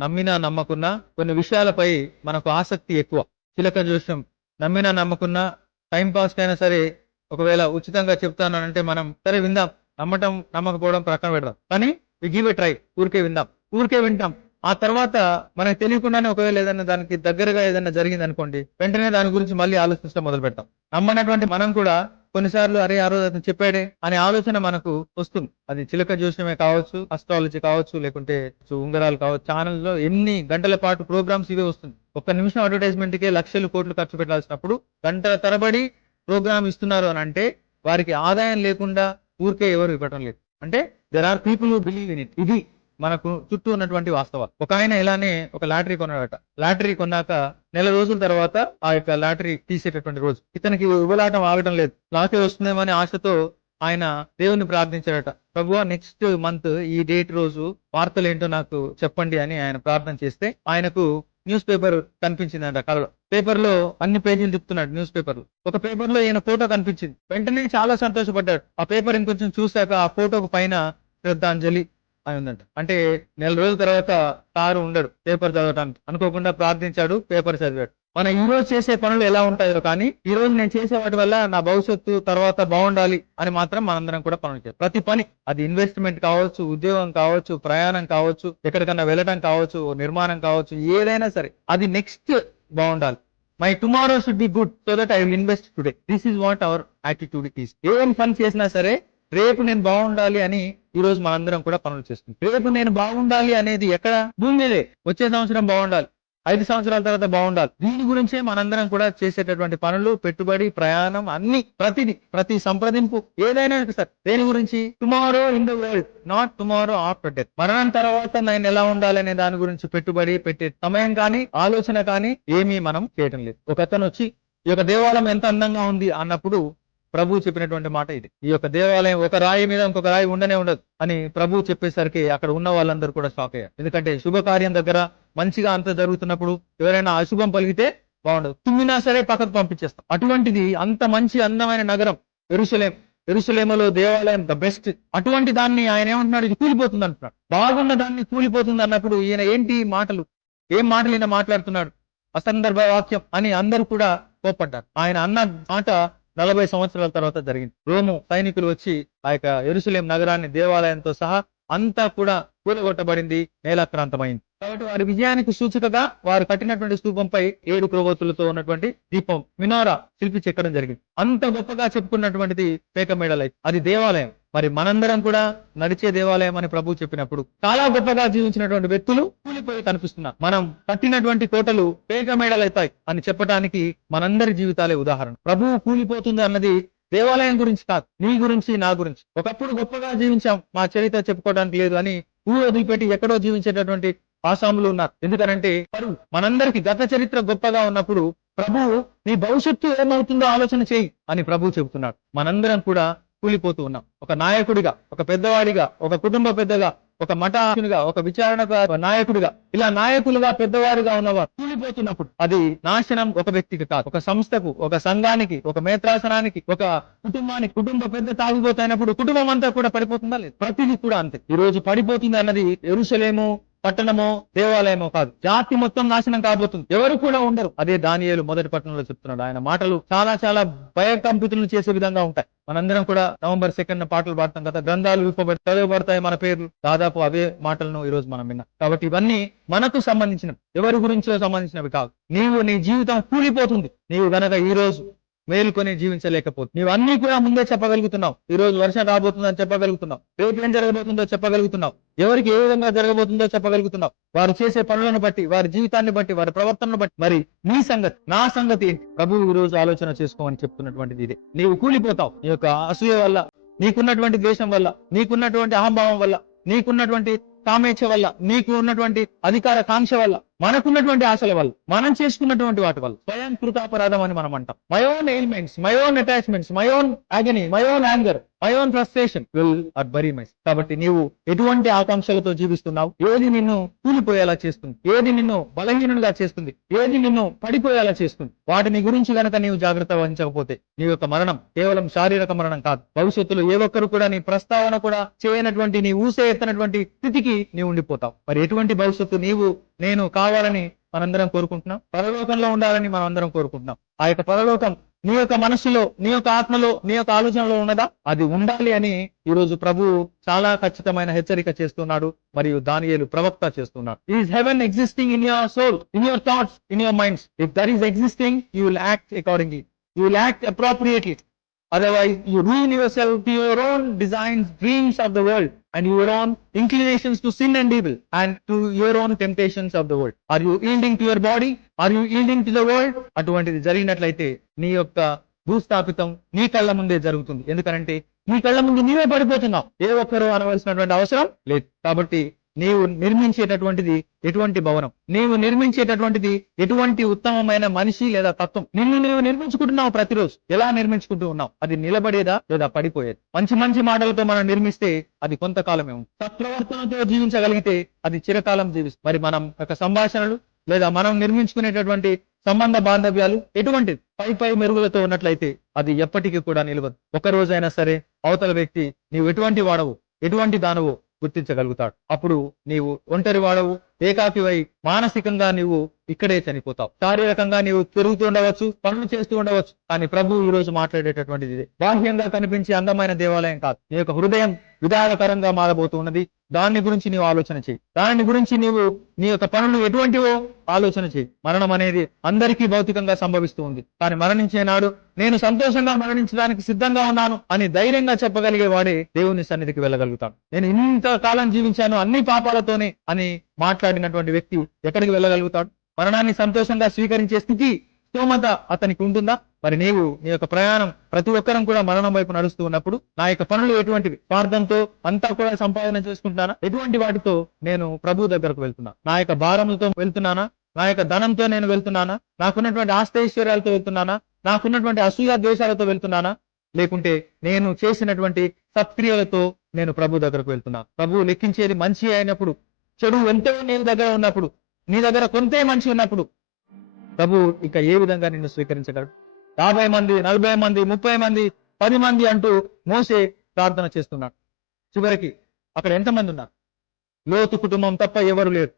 నమ్మినా నమ్మకున్నా కొన్ని విషయాలపై మనకు ఆసక్తి ఎక్కువ. చిలక జోష్యం నమ్మినా నమ్మకున్నా టైం పాస్ అయినా సరే ఒకవేళ ఉచితంగా చెప్తాను అంటే మనం సరే విందాం. నమ్మటం నమ్మకపోవడం ప్రక్కన పెడదాం. కానీ వి గివ్ ఎ ట్రై ఊరికే విందాం. ఊరికే వింటాం. ఆ తర్వాత మనకు తెలియకుండానే ఒకవేళ ఏదైనా దానికి దగ్గరగా ఏదైనా జరిగింది అనుకోండి వెంటనే దాని గురించి మళ్ళీ ఆలోచించడం మొదలు పెడతాం నమ్మనటువంటి మనం కూడా కొన్నిసార్లు అరే ఆ రోజు అతను చెప్పాడే అనే ఆలోచన మనకు వస్తుంది. అది చిలక జోస్యమే కావచ్చు అస్ట్రాలజీ కావచ్చు లేకుంటే ఉంగరాలు కావచ్చు ఛానల్లో ఎన్ని గంటల పాటు ప్రోగ్రామ్స్ ఇవే వస్తుంది. ఒక్క నిమిషం అడ్వర్టైజ్మెంట్ కే లక్షలు కోట్లు ఖర్చు పెట్టాల్సినప్పుడు గంటల తరబడి ప్రోగ్రామ్ ఇస్తున్నారు అని అంటే వారికి ఆదాయం లేకుండా ఊరికే ఎవరు ఇవ్వటం లేదు. అంటే there are people who believe in it ఇది మనకు చుట్టూ ఉన్నటువంటి వాస్తవాలు. ఒక ఆయన ఇలానే ఒక లాటరీ కొన్నాడట. లాటరీ కొన్నాక నెల రోజుల తర్వాత ఆ యొక్క లాటరీ తీసేటటువంటి రోజు. ఇతనికి ఉబలాటం ఆగడం లేదు. లాటరీ వస్తుందేమో అనే ఆశతో ఆయన దేవుని ప్రార్థించాడట. ప్రభువా నెక్స్ట్ మంత్ ఈ డేట్ రోజు వార్తలు ఏంటో నాకు చెప్పండి అని ఆయన ప్రార్థన చేస్తే ఆయనకు న్యూస్ పేపర్ కనిపించిందంట కలలో పేపర్లో అన్ని పేజీలు తిప్పుతున్నాడు న్యూస్ పేపర్లో ఒక పేపర్లో ఈయన ఫోటో కనిపించింది. వెంటనే చాలా సంతోషపడ్డాడు. ఆ పేపర్ ఇంకొంచెం చూశాక ఆ ఫోటోకు పైన శ్రద్ధాంజలి అని ఉందంట. అంటే నెల రోజుల తర్వాత కారు ఉండడు పేపర్ చదవటానికి. అనుకోకుండా ప్రార్థించాడు పేపర్ చదివాడు. మన ఈ రోజు చేసే పనులు ఎలా ఉంటాయో కానీ ఈ రోజు నేను చేసే వాటి వల్ల నా భవిష్యత్తు తర్వాత బాగుండాలి అని మాత్రం మనందరం కూడా పనులు చేయాలి. ప్రతి పని అది ఇన్వెస్ట్మెంట్ కావచ్చు ఉద్యోగం కావచ్చు ప్రయాణం కావచ్చు ఎక్కడికన్నా వెళ్ళడం కావచ్చు నిర్మాణం కావచ్చు ఏదైనా సరే అది నెక్స్ట్ బాగుండాలి. My tomorrow should be good so that I will invest today this is what our attitude is ఏం పని చేసినా సరే రేపు నేను బాగుండాలి అని ఈ రోజు మనందరం కూడా పనులు చేస్తుంది రేపు నేను బాగుండాలి అనేది ఎక్కడ? భూమి మీదే. వచ్చే సంవత్సరం బాగుండాలి. ఐదు సంవత్సరాల తర్వాత బాగుండాలి. దీని గురించే మనందరం కూడా చేసేటటువంటి పనులు పెట్టుబడి ప్రయాణం అన్ని ప్రతిది ప్రతి సంప్రదింపు ఏదైనా సరే. దేని గురించి? Tomorrow in the world not tomorrow after death మరణం తర్వాత నేను ఎలా ఉండాలనే దాని గురించి పెట్టుబడి పెట్టే సమయం కానీ ఆలోచన కానీ ఏమీ మనం చేయటం లేదు. ఒక అతను వచ్చి ఈ యొక్క దేవాలయం ఎంత అందంగా ఉంది? అన్నప్పుడు ప్రభు చెప్పినటువంటి మాట ఇది. ఈ యొక్క దేవాలయం ఒక రాయి మీద ఇంకొక రాయి ఉండనే ఉండదు అని ప్రభు చెప్పేసరికి అక్కడ ఉన్న వాళ్ళందరూ కూడా షాక్ అయ్యారు. ఎందుకంటే శుభకార్యం దగ్గర మంచిగా అంత జరుగుతున్నప్పుడు ఎవరైనా అశుభం పలిగితే బాగుండదు. తుమ్మినా సరే పక్కకు పంపించేస్తాం. అటువంటిది అంత మంచి అందమైన నగరం ఎరుసలేం. ఎరుసలేమలో దేవాలయం ద బెస్ట్ అటువంటి దాన్ని ఆయన ఏమంటున్నాడు? ఇది కూలిపోతుంది అంటున్నాడు. బాగున్న దాన్ని కూలిపోతుంది అన్నప్పుడు ఈయన ఏంటి మాటలు? ఏం మాటలు ఈయన మాట్లాడుతున్నాడు? అసందర్భ వాక్యం అని అందరూ కూడా కోప్పడ్డారు. ఆయన అన్న మాట నలభై సంవత్సరాల తర్వాత జరిగింది. రోము సైనికులు వచ్చి ఆ యొక్క ఎరుసలేం నగరాన్ని దేవాలయంతో సహా అంతా కూడా కూలగొట్టబడింది నేలాక్రాంతమైంది. కాబట్టి వారి విజయానికి సూచికగా వారు కట్టినటువంటి స్తూపంపై ఏడు క్రోవతులతో ఉన్నటువంటి దీపం మినారా శిల్పి చెక్కడం జరిగింది. అంత గొప్పగా చెప్పుకున్నటువంటిది పేకమేడలై అది దేవాలయం. మరి మనందరం కూడా నడిచే దేవాలయం అని ప్రభు చెప్పినప్పుడు చాలా గొప్పగా జీవించినటువంటి వ్యక్తులు కూలిపోయి కనిపిస్తున్నారు. మనం కట్టినటువంటి తోటలు పేకమేడలవుతాయి అని చెప్పడానికి మనందరి జీవితాలే ఉదాహరణ. ప్రభువు కూలిపోతుంది అన్నది దేవాలయం గురించి కాదు నీ గురించి నా గురించి. ఒకప్పుడు గొప్పగా జీవించాం మా చరిత్ర చెప్పుకోవడానికి లేదు అని ఊరు వదిలిపెట్టి ఎక్కడో జీవించేటటువంటి ఆసాములు ఉన్నారు. ఎందుకనంటే పరువు. మనందరికి గత చరిత్ర గొప్పగా ఉన్నప్పుడు ప్రభువు నీ భవిష్యత్తు ఏమవుతుందో ఆలోచన చేయి అని ప్రభు చెబుతున్నాడు. మనందరం కూడా కూలిపోతూ ఉన్నాం. ఒక నాయకుడిగా ఒక పెద్దవాడిగా ఒక కుటుంబ పెద్దగా ఒక మఠానుగా ఒక విచారణ నాయకుడిగా ఇలా నాయకులుగా పెద్దవారుగా ఉన్నవారు కూలిపోతున్నప్పుడు అది నాశనం ఒక వ్యక్తికి కాదు. ఒక సంస్థకు ఒక సంఘానికి ఒక మేత్రాసనానికి ఒక కుటుంబానికి కుటుంబ పెద్ద తాగిపోతున్నప్పుడు కుటుంబం అంతా కూడా పడిపోతుందా లేదు? ప్రతిదీ కూడా అంతే. ఈ రోజు పడిపోతుంది అన్నది ఎరుసలేము పట్టణమో దేవాలయమో కాదు. జాతి మొత్తం నాశనం కాబోతుంది. ఎవరు కూడా ఉండరు. అదే దానియేలు మొదటి పట్టణంలో చెప్తున్నాడు ఆయన. మాటలు చాలా చాలా భయకంపితులను చేసే విధంగా ఉంటాయి. మనందరం కూడా నవంబర్ సెకండ్ పాటలు పాడతాం కదా. గ్రంథాలు విప్పబడి చదవబడతాయి మన పేర్లు. దాదాపు అవే మాటలను ఈ రోజు మనం విన్నాం. కాబట్టి ఇవన్నీ మనకు సంబంధించినవి. ఎవరి గురించో సంబంధించినవి కాదు. నీవు నీ జీవితం కూలిపోతుంది. నీవు గనక ఈ రోజు మేలుకొని జీవించలేకపోతుంది నీవు అన్ని కూడా ముందే చెప్పగలుగుతున్నావు. ఈ రోజు వర్షం రాబోతుందని చెప్పగలుగుతున్నావు. రేపు ఏం జరగబోతుందో చెప్పగలుగుతున్నావు. ఎవరికి ఏ విధంగా జరగబోతుందో చెప్పగలుగుతున్నావు. వారు చేసే పనులను బట్టి వారి జీవితాన్ని బట్టి వారి ప్రవర్తనను బట్టి మరి నీ సంగతి నా సంగతి ఏంటి? ప్రభువు ఈ రోజు ఆలోచన చేసుకోమని చెప్తున్నటువంటిది ఇదే. నీవు కూలిపోతావు. నీ యొక్క అసూయ వల్ల నీకున్నటువంటి ద్వేషం వల్ల నీకున్నటువంటి అహంభావం వల్ల నీకున్నటువంటి కామేచ్ఛ వల్ల నీకు ఉన్నటువంటి అధికార కాంక్ష వల్ల మనకున్నటువంటి ఆశల వల్ల మనం చేసుకున్నటువంటి వాటి వల్ల. స్వయం కృతాపరాధం అని మనం అంటాం. My own my own my own attachments my own agony my own anger my own frustration will are bury my కాబట్టి నీవు ఎటువంటి ఆకాంక్షలతో జీవిస్తున్నావు? ఏది నిన్ను కూలిపోయేలా చేస్తుంది? ఏది నిన్ను బలహీనులుగా చేస్తుంది? ఏది నిన్ను పడిపోయేలా చేస్తుంది? వాటిని గురించి కనుక నీవు జాగ్రత్త వహించకపోతే నీ యొక్క మరణం కేవలం శారీరక మరణం కాదు. భవిష్యత్తులో ఏ ఒక్కరు కూడా నీ ప్రస్తావన కూడా చేయనటువంటి నీ ఊసే ఎత్తనటువంటి స్థితికి నీవు ఉండిపోతావు. మరి ఎటువంటి భవిష్యత్తు నీవు నేను కావాలని మనందరం కోరుకుంటున్నాం. పరలోకంలో ఉండాలని మనం అందరం కోరుకుంటున్నాం. ఆ యొక్క పరలోకం నీ యొక్క మనస్సులో నీ యొక్క ఆత్మలో నీ యొక్క ఆలోచనలో ఉన్నదా? అది ఉండాలి అని ఈ రోజు ప్రభు చాలా ఖచ్చితమైన హెచ్చరిక చేస్తున్నాడు మరియు దానియేలు ప్రవక్త చేస్తున్నాడు. Is heaven existing in your soul in your thoughts in your minds if there is existing you will act accordingly you will act appropriately Otherwise, you ruin yourself to your own designs, dreams of the world, and your own inclinations to sin and evil, and to your own temptations of the world. Are you yielding to your body? Are you yielding to the world? అటువంటిది జరిగినట్లయితే నీ యొక్క భూస్థాపితం నీ కళ్ళ ముందే జరుగుతుంది ఎందుకంటే నీ కళ్ళ ముందు నీవే పడిపోతున్నావు ఏ ఒక్కరూ అనవలసినటువంటి అవసరం లేదు కాబట్టి నీవు నిర్మించేటటువంటిది ఎటువంటి భవనం? నీవు నిర్మించేటటువంటిది ఎటువంటి ఉత్తమమైన మనిషి లేదా తత్వం? నిన్ను నువ్వు నిర్మించుకుంటున్నావు ప్రతిరోజు. ఎలా నిర్మించుకుంటూ ఉన్నావు? అది నిలబడేదా లేదా పడిపోయేది? మంచి మంచి మాటలతో మనం నిర్మిస్తే అది కొంతకాలమే ఉంది సత్ప్రవర్తనతో జీవించగలిగితే అది చిరకాలం జీవిస్తుంది. మరి మనం యొక్క సంభాషణలు లేదా మనం నిర్మించుకునేటటువంటి సంబంధ బాంధవ్యాలు ఎటువంటిది పై పై మెరుగులతో ఉన్నట్లయితే అది ఎప్పటికీ కూడా నిలవదు. ఒక రోజైనా సరే అవతల వ్యక్తి నీవు ఎటువంటి వాడవు? ఎటువంటి దానవో? గుర్తించగలుగుతాడు. అప్పుడు నీవు ఒంటరి వాడవు ఏకాకివై మానసికంగా నీవు ఇక్కడే చనిపోతావు. శారీరకంగా నీవు తిరుగుతూ ఉండవచ్చు పనులు చేస్తూ ఉండవచ్చు కానీ ప్రభు ఈ రోజు మాట్లాడేటటువంటిది ఇదే. బాహ్యంగా కనిపించే అందమైన దేవాలయం కాదు. నీ యొక్క హృదయం విధానకరంగా మారబోతూ ఉన్నది. దాని గురించి నీవు ఆలోచన చేయి. దాని గురించి నీవు నీ యొక్క పనులు ఎటువంటివో ఆలోచన చేయి. మరణం అనేది అందరికీ భౌతికంగా సంభవిస్తూ ఉంది. కానీ మరణించే నాడు నేను సంతోషంగా మరణించడానికి సిద్ధంగా ఉన్నాను అని ధైర్యంగా చెప్పగలిగే వాడే దేవుని సన్నిధికి వెళ్ళగలుగుతాను నేను ఇంత కాలం జీవించాను అన్ని పాపాలతోనే అని మాట్లాడినటువంటి వ్యక్తి ఎక్కడికి వెళ్ళగలుగుతాడు? మరణాన్ని సంతోషంగా స్వీకరించే స్థితి స్తోమత అతనికి ఉంటుందా? మరి నీవు నీ యొక్క ప్రయాణం ప్రతి ఒక్కరం కూడా మరణం వైపు నడుస్తూ ఉన్నప్పుడు నా యొక్క పనులు ఎటువంటివి? స్వార్థంతో అంతా కూడా సంపాదన చేసుకుంటున్నానా? ఎటువంటి వాటితో నేను ప్రభు దగ్గరకు వెళ్తున్నా? నా యొక్క భారములతో వెళ్తున్నానా? నా యొక్క ధనంతో నేను వెళ్తున్నానా? నాకున్నటువంటి ఆస్తైశ్వర్యాలతో వెళ్తున్నానా? నాకున్నటువంటి అసూయ ద్వేషాలతో వెళ్తున్నానా? లేకుంటే నేను చేసినటువంటి సత్క్రియలతో నేను ప్రభు దగ్గరకు వెళ్తున్నా. ప్రభు లెక్కించేది మంచి అయినప్పుడు చెడు ఎంతో నీ దగ్గర ఉన్నప్పుడు నీ దగ్గర కొంతే మనిషి ఉన్నప్పుడు. ప్రభు ఇక ఏ విధంగా నిన్ను స్వీకరించగలడు? యాభై మంది నలభై మంది ముప్పై మంది పది మంది అంటూ మోసే ప్రార్థన చేస్తున్నాడు. చివరికి అక్కడ ఎంతమంది ఉన్నారు? లోతు కుటుంబం తప్ప ఎవరు లేరు.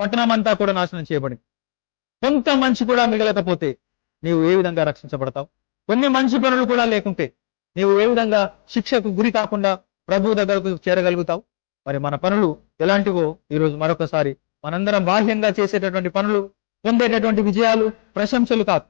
పట్టణం అంతా కూడా నాశనం చేయబడింది. కొంత మంచి కూడా మిగలకపోతే నీవు ఏ విధంగా రక్షించబడతావు? కొన్ని మంచి పనులు కూడా లేకుంటే నీవు ఏ విధంగా శిక్షకు గురి కాకుండా ప్రభు దగ్గరకు చేరగలుగుతావు? మరి మన పనులు ఎలాంటివో ఈరోజు మరొకసారి మనందరం బాహ్యంగా చేసేటటువంటి పనులు పొందేటటువంటి విజయాలు ప్రశంసలు కాదు.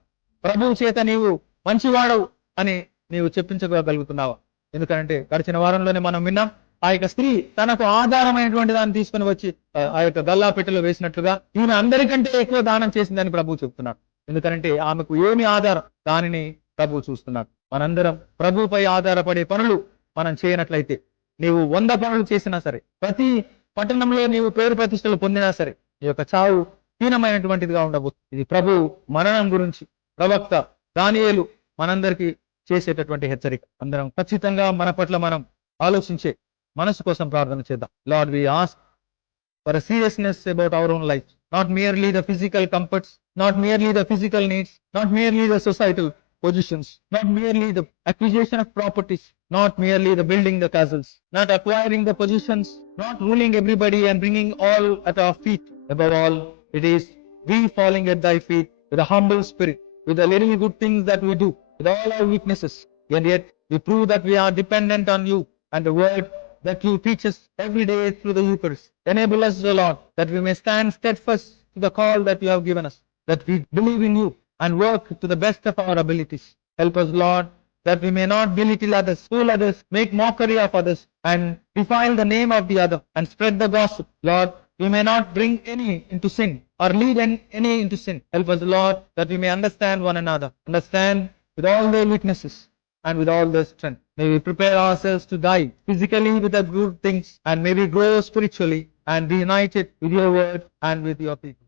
ప్రభువు చేత నీవు మంచివాడవు అని నీవు చెప్పించగలుగుతున్నావా ఎందుకంటే గడిచిన వారంలోనే మనం విన్నాం ఆ యొక్క స్త్రీ తనకు ఆధారమైనటువంటి దాన్ని తీసుకొని వచ్చి ఆ ఆ యొక్క గల్లా పెట్టెలో వేసినట్లుగా ఈమె అందరికంటే ఎక్కువ దానం చేసిందని ప్రభువు చెప్తున్నాడు. ఎందుకంటే ఆమెకు ఏమి ఆధారం? దానిని ప్రభువు చూస్తున్నాడు. మనందరం ప్రభుపై ఆధారపడే పనులు మనం చేయనట్లయితే నీవు వంద పనులు చేసినా సరే ప్రతి పట్టణంలో నీవు పేరు ప్రతిష్టలు పొందినా సరే ఈ యొక్క చావు హీనమైనటువంటిదిగా ఉండబోతుంది ఇది ప్రభు మరణం గురించి ప్రవక్త దానియేలు మనందరికీ చేసేటటువంటి హెచ్చరిక. అందరం ఖచ్చితంగా మన పట్ల మనం ఆలోచించే మనసు కోసం ప్రార్థన చేద్దాం. Lord we ask for seriousness about our own life not merely the physical comforts not merely the physical needs not merely the societal positions, not merely the acquisition of properties, not merely the building the castles, not acquiring the positions, not ruling everybody and bringing all at our feet. Above all, it is we falling at thy feet with a humble spirit, with the little good things that we do, with all our weaknesses. And yet, we prove that we are dependent on you and the word that you teach us every day through the Eucharist. Enable us, O Lord, that we may stand steadfast to the call that you have given us, that we believe in you and work to the best of our abilities. Help us, Lord, that we may not belittle others, fool others, make mockery of others, and defile the name of the other, and spread the gospel. Lord, we may not bring any into sin or lead any into sin. Help us, Lord, that we may understand one another, understand with all their weaknesses and with all their strength. May we prepare ourselves to die physically with the good things, and may we grow spiritually and be united with your word and with your people.